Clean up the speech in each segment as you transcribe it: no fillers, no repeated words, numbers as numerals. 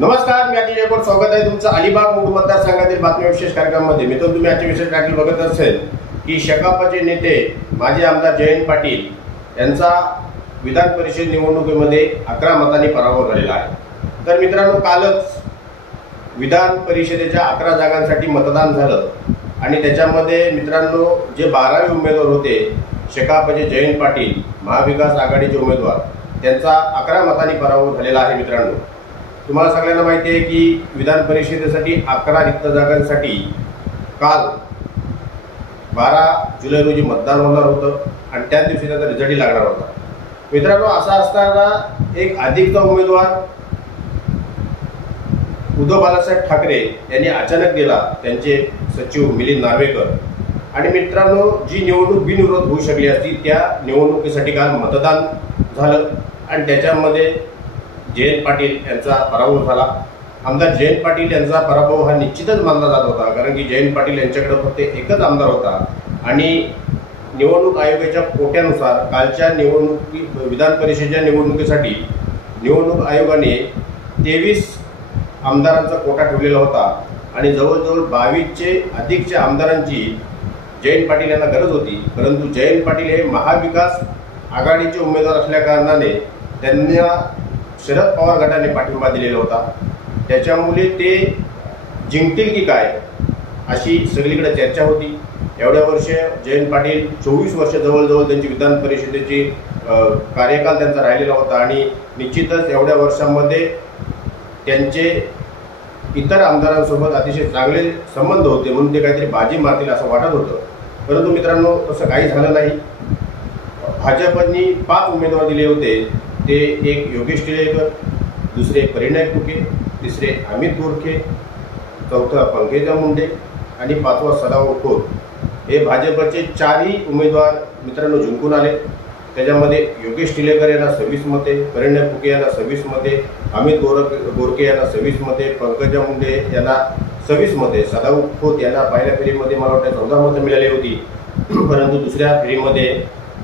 नमस्कार, मी अनिल रेकोड. स्वागत आहे तुमचं अलिबाग मूळ मतदारसंघातील बातम्या विशेष कार्यक्रमामध्ये. मित्रांनो, तुम्ही आजचे विशेष टायटल बघत असेल की शकापचे नेते माजी आमदार जयंत पाटील यांचा विधान परिषद निवडणुकीमध्ये 11 मतांनी पराभव झालेला आहे. तर मित्रांनो, कालच विधान परिषदेच्या 11 जागांसाठी मतदान झालं आणि त्याच्यामध्ये मित्रांनो जे 12 उमेदवार होते, शकापचे जयंत पाटील महाविकास आघाडीचे उमेदवार, त्यांचा 11 मतांनी पराभव झालेला आहे. मित्रांनो, तुम्हाला सगळ्यांना माहिती आहे की विधान परिषदेसाठी 11 रिक्त जागांसाठी काल 12 जुलै रोजी मतदान होणार होतं आणि त्याच दिवशी त्याचा रिझल्टही लागणार होता. मित्रांनो, असा असताना एक अधिकचा उमेदवार उद्धव बाळासाहेब ठाकरे यांनी अचानक दिला, त्यांचे सचिव मिलिंद नार्वेकर. आणि मित्रांनो, जी निवडणूक बिनविरोध होऊ शकली असती त्या निवडणुकीसाठी काल मतदान झालं आणि त्याच्यामध्ये जयंत पाटील यांचा पराभव झाला. आमदार जयंत पाटील यांचा पराभव हा निश्चितच मानला जात होता, कारण की जयंत पाटील यांच्याकडे फक्त एकच आमदार होता आणि निवडणूक आयोगाच्या कोट्यानुसार कालच्या विधान परिषदेच्या निवडणुकीसाठी निवडणूक आयोगाने 23 आमदारांचा कोटा ठेवलेला होता आणि जवळजवळ 22चे अधिकच्या आमदारांची जयंत पाटील यांना गरज होती. परंतु जयंत पाटील हे महाविकास आघाडीचे उमेदवार असल्या कारणाने त्यांना शरद पवार गटाने पाठिंबा दिलेला होता. त्याच्यामुळे ते जिंकतील की काय अशी सगळीकडे चर्चा होती. एवढ्या वर्ष जयंत पाटील 24 वर्ष जवळजवळ त्यांची विधान परिषदेची कार्यकाल त्यांचा राहिलेला होता आणि निश्चितच एवढ्या वर्षांमध्ये त्यांचे इतर आमदारांसोबत अतिशय चांगले संबंध होते, म्हणून ते काहीतरी बाजी मारतील असं वाटत होतं. परंतु मित्रांनो, तसं काही झालं नाही. भाजपनी 5 उमेदवार दिले होते. ते एक योगेश टिळेकर, दुसरे परिणय फुके, तिसरे अमित गोरखे, चौथा पंकजा मुंडे आणि 5वा सदाभाऊ खोत. हे भाजपचे 4ही उमेदवार मित्रांनो जिंकून आले. त्याच्यामध्ये योगेश टिळेकर यांना 26 मते, परिणय फुके यांना 26 मते, अमित गोरखे यांना 26 मते, पंकजा मुंडे यांना 26 मते, सदाभाऊ खोत यांना पहिल्या फेरीमध्ये मला वाटतं 14 मतं मिळाली होती. परंतु दुसऱ्या फेरीमध्ये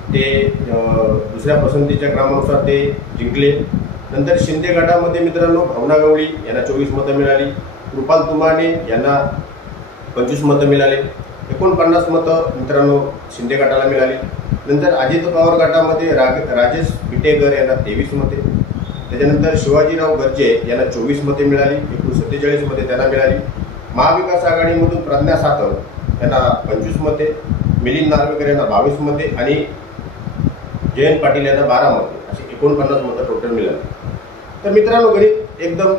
ते दुसऱ्या पसंतीच्या क्रमानुसार ते जिंकले. नंतर शिंदे गटामध्ये मित्रांनो भावना गवळी यांना 24 मतं मिळाली, कृपाल तुमाने यांना 25 मतं मिळाले, 49 मतं मित्रांनो शिंदे गटाला मिळाली. नंतर अजित पवार गटामध्ये राजेश बिटेकर यांना 23 मते, त्याच्यानंतर शिवाजीराव गर्जे यांना 24 मते मिळाली, एकूण 47 मते त्यांना मिळाली. महाविकास आघाडीमधून प्रज्ञा सातव यांना 25 मते, मिलिंद नार्वेकर यांना 22 मते आणि जयंत पाटील यांना 12 मते, अशी 49 मतं टोटल मिळाली. तर मित्रांनो, गणित एकदम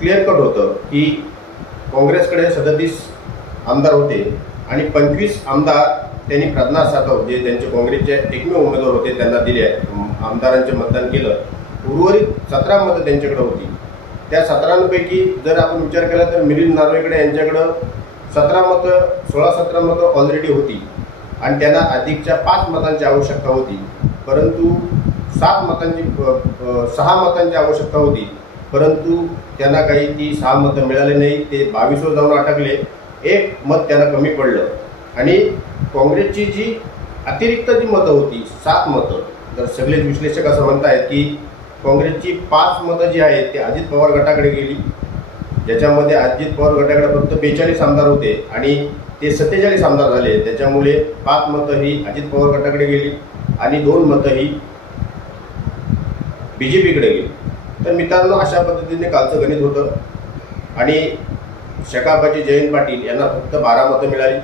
क्लिअर कट होतं की काँग्रेसकडे 37 आमदार होते आणि 25 आमदार त्यांनी प्रज्ञा सातव जे त्यांचे काँग्रेसचे एकमेव उमेदवार होते त्यांना दिले, आमदारांचे मतदान केलं. उर्वरित 17 मतं त्यांच्याकडे होती. त्या 17पैकी जर आपण विचार केला तर मिलिंद नार्वेकर यांच्याकडं 17 मतं 16-17 मतं ऑलरेडी होती आणि त्यांना अधिकच्या 5 मतांची आवश्यकता होती. परंतु 6 मतांची आवश्यकता होती, परंतु त्यांना काही ती 6 मतं मिळाली नाही. ते 22वर जाऊन अटकले. 1 मत त्यांना कमी पडलं आणि काँग्रेसची जी अतिरिक्त जी मतं होती 7 मतं, तर सगळे विश्लेषक असं म्हणतायत की काँग्रेसची 5 मतं जी आहेत ते अजित पवार गटाकडे गेली, ज्याच्यामध्ये अजित पवार गटाकडे फक्त 42 आमदार होते आणि ते 47 आमदार झाले. त्याच्यामुळे 5 मतं ही अजित पवार गटाकडे गेली आणि 2 मतं ही BJPकडे गेली. तर मित्रांनो, अशा पद्धतीने कालचं गणित होतं आणि शकापचे जयंत पाटील यांना फक्त 12 मतं मिळाली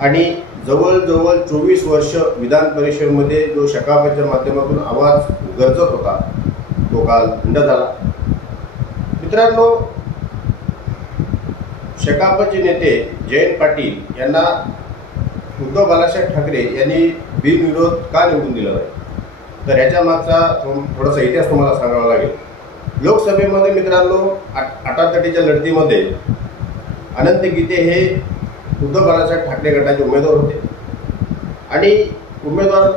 आणि जवळजवळ 24 वर्ष विधान परिषदेमध्ये जो शकापच्या माध्यमातून आवाज गरजत होता तो काल थंड झाला. मित्रांनो, शकापचे नेते जयंत पाटील यांना उद्धव बाळासाहेब ठाकरे यांनी बिनविरोध का निवडून दिलं नाही, तर याच्या मागचा थोडासा इतिहास तुम्हाला सांगावा लागेल. लोकसभेमध्ये मित्रांनो 88च्या लढतीमध्ये अनंत गीते हे उद्धव बाळासाहेब ठाकरे गटाचे उमेदवार होते आणि उमेदवार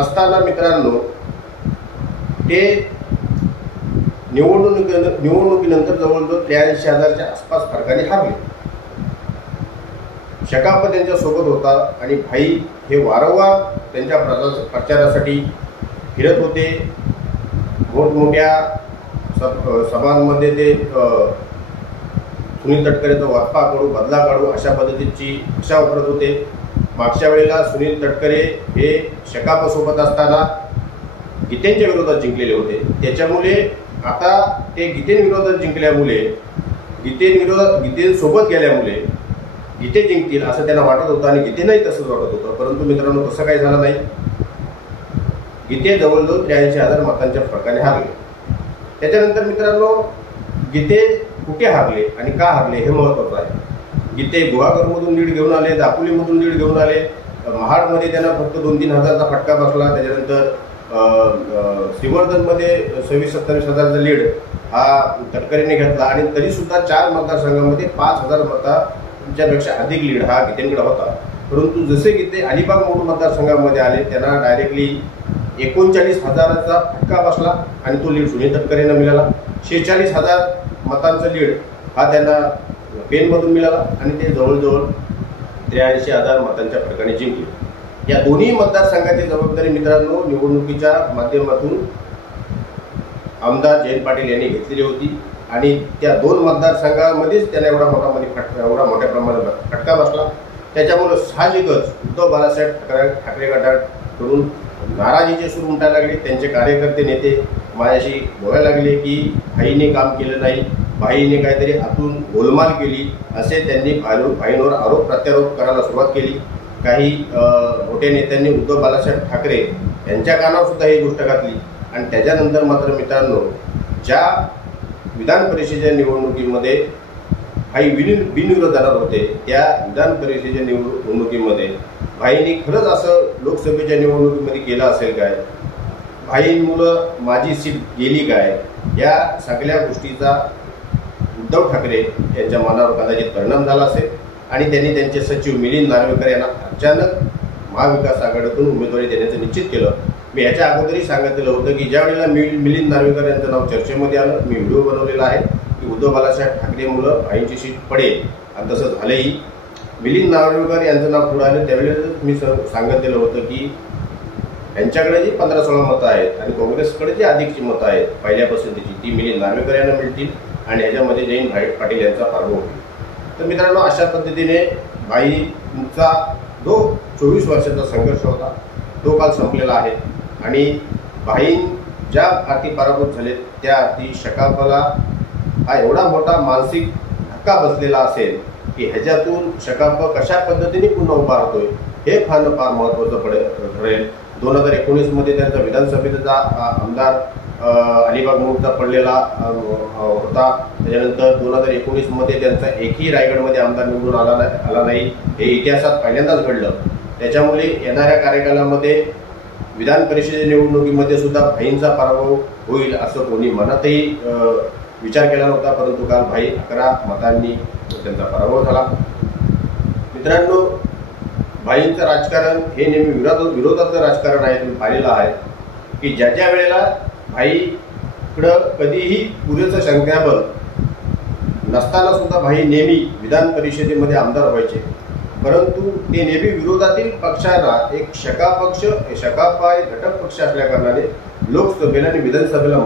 असताना मित्रांनो ते निवडणुकीनंतर जवळजवळ 83,000च्या आसपास फरकाने हारले. शकाप त्यांच्या सोबत होता आणि भाई हे वारंवार त्यांच्या प्रचारासाठी फिरत होते. मोठमोठ्या सभांमध्ये ते सुनील तटकरेचा वरपा काढू बदला काढू अशा पद्धतीची भाषा वापरत होते. मागच्या वेळेला सुनील तटकरे हे शकापसोबत असताना गीतेंच्या विरोधात जिंकलेले होते. त्याच्यामुळे आता ते गीतेंविरोधात जिंकल्यामुळे गीतेसोबत गेल्यामुळे गीते जिंकतील असं त्यांना वाटत होतं आणि गीतेलाही तसंच वाटत होतं. परंतु मित्रांनो तसं काही झालं नाही. गीते जवळजवळ 83,000 मतांच्या फरकाने हारले. त्याच्यानंतर मित्रांनो गीते कुठे हारले आणि का हारले हे महत्त्वाचं आहे. गीते गुहागरमधून लीड घेऊन आले, दापोलीमधून लीड घेऊन आले. महाडमध्ये त्यांना फक्त 2-3 हजारचा फटका बसला. त्याच्यानंतर श्रीवर्धनमध्ये 26-27 हजारचा लीड हा तटकरेने घेतला आणि तरीसुद्धा 4 मतदारसंघामध्ये 5,000 मतांच्यापेक्षा अधिक लीड हा गीतेंकडे होता. परंतु जसे गीते अलिबाग मोड मतदारसंघामध्ये आले त्यांना डायरेक्टली 39,000चा फटका बसला आणि तो लीड सुनील तटकरेंना मिळाला. 46,000 मतांचा लीड हा त्यांना पेनमधून मिळाला आणि ते जवळजवळ 83,000 मतांच्या फरकाने जिंकले. या दोन्ही मतदारसंघाची जबाबदारी मित्रांनो निवडणुकीच्या माध्यमातून आमदार जयंत पाटील यांनी घेतलेली होती आणि त्या 2 मतदारसंघामध्येच त्यांना एवढा मोठ्या प्रमाणात फटका बसला. त्याच्यामुळे साहजिकच उद्धव बाळासाहेब ठाकरे गटाकडून नाराजीचे सूर उमटायला लागले. त्यांचे कार्यकर्ते नेते माझ्याशी बोलायला लागले की भाईने काम केलं नाही, भाईने काहीतरी आतून गोलमाल केली असे त्यांनी भाईंवर आरोप प्रत्यारोप करायला सुरुवात केली. काही मोठ्या नेत्यांनी उद्धव बाळासाहेब ठाकरे यांच्या कानावर सुद्धा ही गोष्ट घातली आणि त्याच्यानंतर मात्र मित्रांनो ज्या विधान परिषदेच्या निवडणुकीमध्ये भाई बिनविरोध जाणार होते त्या विधान परिषदेच्या निवडणुकीमध्ये भाईंनी खरंच असं लोकसभेच्या निवडणुकीमध्ये केलं असेल काय, भाईंमुळं माझी सीट गेली काय, या सगळ्या गोष्टीचा उद्धव ठाकरे यांच्या मनावर कदाचित परिणाम झाला असेल आणि त्यांनी त्यांचे सचिव मिलिंद नार्वेकर यांना अचानक महाविकास आघाडीतून उमेदवारी देण्याचं निश्चित केलं. मी याच्या अगोदरही सांगितलेलं होतं की ज्या वेळेला मिलिंद नार्वेकर यांचं नाव चर्चेमध्ये आलं, मी व्हिडिओ बनवलेला आहे की उद्धव बाळासाहेब ठाकरेमुळं भाईंची सीट पडेल आणि तसं झालंही. मिलिंद नार्वेकर यांचं नाव पुढे आलं त्यावेळेस मी सांगितलेलं होतं की यांच्याकडे जी 15-16 मतं आहेत आणि काँग्रेसकडे जी अधिकची मतं आहेत पहिल्या पसंतीची ती मिलिंद नार्वेकर यांना मिळतील आणि ह्याच्यामध्ये जयंत पाटील यांचा पराभव होईल. तर मित्रांनो अशा पद्धतीने भाईंचा जो 24 वर्षाचा संघर्ष होता तो काल संपलेला आहे आणि भाई ज्या अर्थी पराभूत झाले त्या अर्थी शकापला हा एवढा मोठा मानसिक धक्का बसलेला असेल की ह्याच्यातून शकाप कशा पद्धतीने पुन्हा उभारतोय हे फार महत्त्वाचं ठरेल. 2019मध्ये त्यांचा विधानसभेचा आमदार अलिबाग मोडचा पडलेला होता. त्याच्यानंतर 2019मध्ये त्यांचा एकही रायगडमध्ये आमदार निवडून आला नाही. हे इतिहासात पहिल्यांदाच घडलं. त्याच्यामुळे येणाऱ्या कार्यकालामध्ये विधान परिषदेच्या निवडणुकीमध्ये सुद्धा भाईंचा पराभव होईल असं कोणी मनातही विचार केला नव्हता. परंतु काल भाई 11 मतांनी त्यांचा पराभव झाला. मित्रांनो भाईंचं राजकारण हे नेहमी विरोधाचं राजकारण आहे. तुम्ही पाहिलेलं आहे की ज्या वेळेला भाईकडं कधीही पुरेसं संख्याबळ नसताना सुद्धा भाई नेहमी विधान परिषदेमध्ये आमदार व्हायचे. परंतु ते नेहमी विरोधातील पक्षांना एक शकापा एक घटक पक्ष असल्या कारणाने लोकसभेला आणि विधानसभेला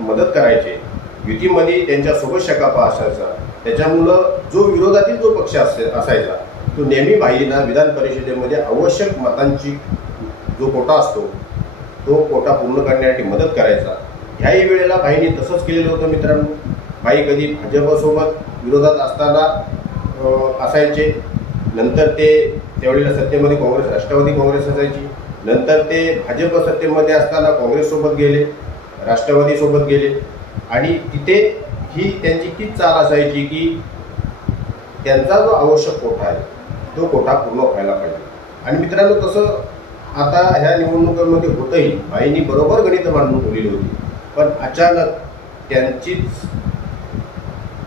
मदत करायचे. युतीमध्ये त्यांच्यासोबत शकापा असायचा. त्याच्यामुळं जो विरोधातील जो पक्ष असायचा तो नेहमी भाईंना विधान परिषदेमध्ये आवश्यक मतांची जो कोटा असतो तो कोटा पूर्ण करण्यासाठी मदत करायचा. ह्याही वेळेला भाईंनी तसंच केलेलं होतं. मित्रांनो भाई कधी भाजपसोबत विरोधात असताना असायचे, नंतर ते त्यावेळेला सत्तेमध्ये राष्ट्रवादी काँग्रेस असायची, नंतर ते भाजप सत्तेमध्ये असताना काँग्रेससोबत गेले, राष्ट्रवादीसोबत गेले आणि तिथे ही त्यांची तीच चाल असायची की त्यांचा जो आवश्यक कोटा आहे तो कोटा पूर्ण व्हायला पाहिजे. आणि मित्रांनो तसं आता ह्या निवडणुकांमध्ये होतंही. भाईंनी बरोबर गणित मांडून ठेवलेली होती पण अचानक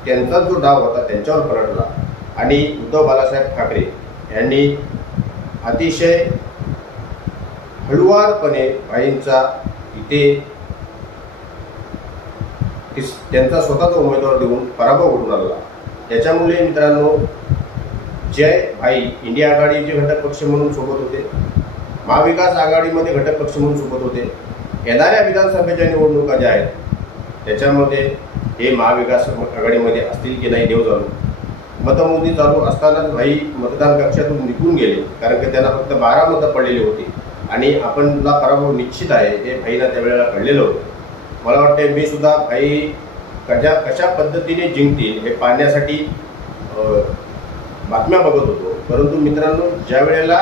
त्यांचा जो डाव होता त्यांच्यावर पलटला आणि उद्धव बाळासाहेब ठाकरे यांनी अतिशय हळुवारपणे भाईंचा इथे त्यांचा स्वतःचा उमेदवार देऊन पराभव घडून आणला. त्याच्यामुळे मित्रांनो जय भाई इंडिया आघाडीचे घटक पक्ष म्हणून सोबत होते, महाविकास आघाडीमध्ये घटक पक्ष म्हणून सोबत होते. येणाऱ्या विधानसभेच्या निवडणुका ज्या आहेत त्याच्यामध्ये हे महाविकास आघाडीमध्ये असतील की नाही देव जाणो. मतमोजणी चालू असतानाच भाई मतदान कक्षातून निघून गेले, कारण की त्यांना फक्त 12 मतं पडलेली होती आणि आपणला पराभव निश्चित आहे हे भाईला त्यावेळेला कळलेलं होतं. मला वाटते मी सुद्धा भाई कशा पद्धतीने जिंकतील हे पाहण्यासाठी बातम्या बघत होतो. परंतु मित्रांनो, ज्या वेळेला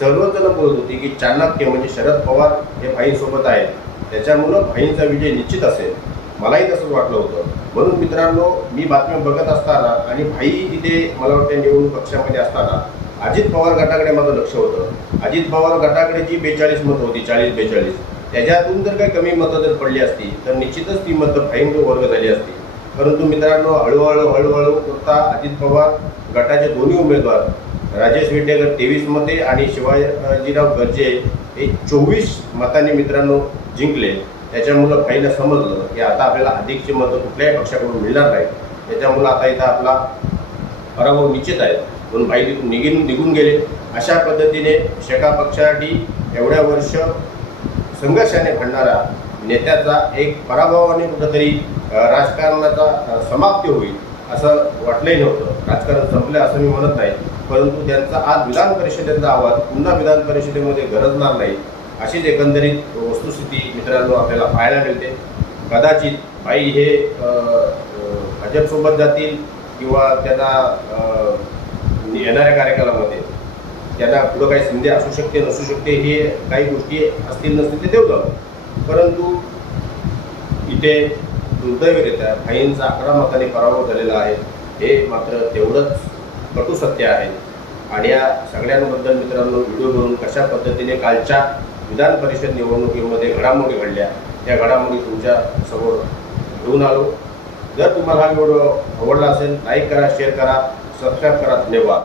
सर्वच जण बोलत होती की चाणक्य म्हणजे शरद पवार हे भाईंसोबत आहेत, त्याच्यामुळं भाईंचा विजय निश्चित असेल, मलाही तसंच वाटलं होतं. म्हणून मित्रांनो, मी बातम्या बघत असताना आणि भाई तिथे मला वाटतं निवडणूक पक्षामध्ये असताना अजित पवार गटाकडे माझं लक्ष होतं. अजित पवार गटाकडे जी 42 मतं होती, 40-42, त्याच्यातून जर काही कमी मतं जर पडली असती तर निश्चितच ती मतं भाईंकडे वर्ग झाली असती. परंतु मित्रांनो, हळूहळू होता अजित पवार गटाचे दोन्ही उमेदवार राजेश विटेकर 23 मते आणि शिवाजीराव गर्जे हे 24 मतांनी मित्रांनो जिंकले. त्याच्यामुळं भाईला समजलं की आता आपल्याला अधिकची मतं कुठल्याही पक्षाकडून मिळणार नाही, त्याच्यामुळं आता इथं आपला पराभव निश्चित आहे. म्हणून भाई निघून गेले. अशा पद्धतीने शेका पक्षासाठी एवढ्या वर्ष संघर्षाने भांडणारा नेत्याचा एक पराभवाने कुठंतरी राजकारणाचा समाप्ती होईल असं वाटलंही नव्हतं. राजकारण संपलं असं मी म्हणत नाही, परंतु त्यांचा आज विधान परिषदेचा आवाज पुन्हा विधान परिषदेमध्ये गरजणार नाही, अशीच एकंदरीत वस्तुस्थिती मित्रांनो आपल्याला पाहायला मिळते. कदाचित भाई हे भाजपसोबत जातील किंवा त्यांना येणाऱ्या कार्यकालामध्ये त्यांना पुढं काही संधी असू शकते नसू शकते, हे काही गोष्टी असतील नसतील ते देव जाऊ. परंतु इथे दुर्दैवरित्या भाईंचा 11 मतांनी पराभव झालेला आहे, हे मात्र तेवढंच कटू सत्य आहे. आणि या सगळ्यांबद्दल मित्रांनो व्हिडिओ बनवून कशा पद्धतीने कालच्या विधान परिषद निवडणुकीमध्ये घडामोडी घडल्या त्या घडामोडी तुमच्या समोर घेऊन आलो. जर तुम्हाला हा व्हिडिओ आवडला असेल, लाईक करा, शेअर करा, सबस्क्राईब करा. धन्यवाद.